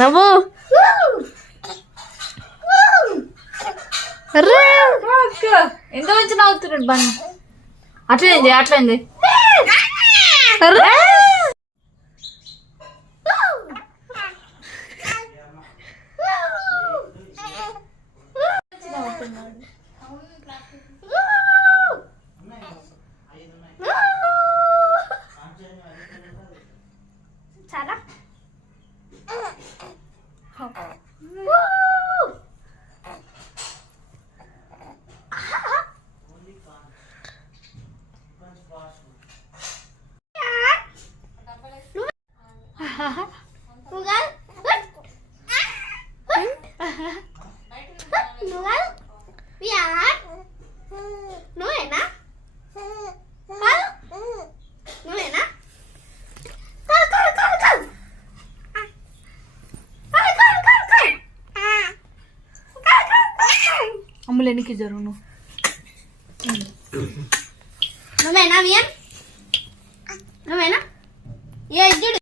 నవ్వు. ఎంత మంచి నవ్వుతున్నాడు బండి. అట్లయింది అట్లయింది. చాలా నువ్వేనా నువ్వేనా అమ్ములేనికి జరుగు. నువ్వేనా వియన్ నువ్వేనా ఏ ఇద్దుడు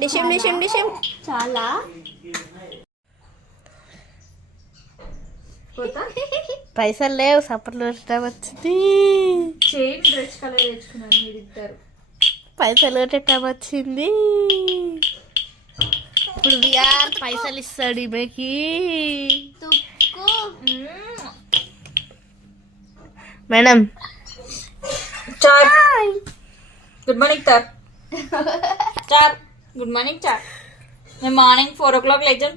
డిషిమ్ డిషిమ్ డిషిమ్ చాలా పైసలు లేవు. సపర్లు వచ్చింది. సేమ్ డ్రెస్ కలర్ తెచ్చుకున్నాను మీరు ఇద్దరు. పైసలు టెట్టం వచ్చింది. ఇప్పుడు విఆర్ పైసలు ఇస్తాడు ఈమెకి. మేడం చార్ గుడ్ మార్నింగ్ సార్. చార్ గుడ్ మార్నింగ్ చార్. మేము మార్నింగ్ 4 o'clock లేచాం.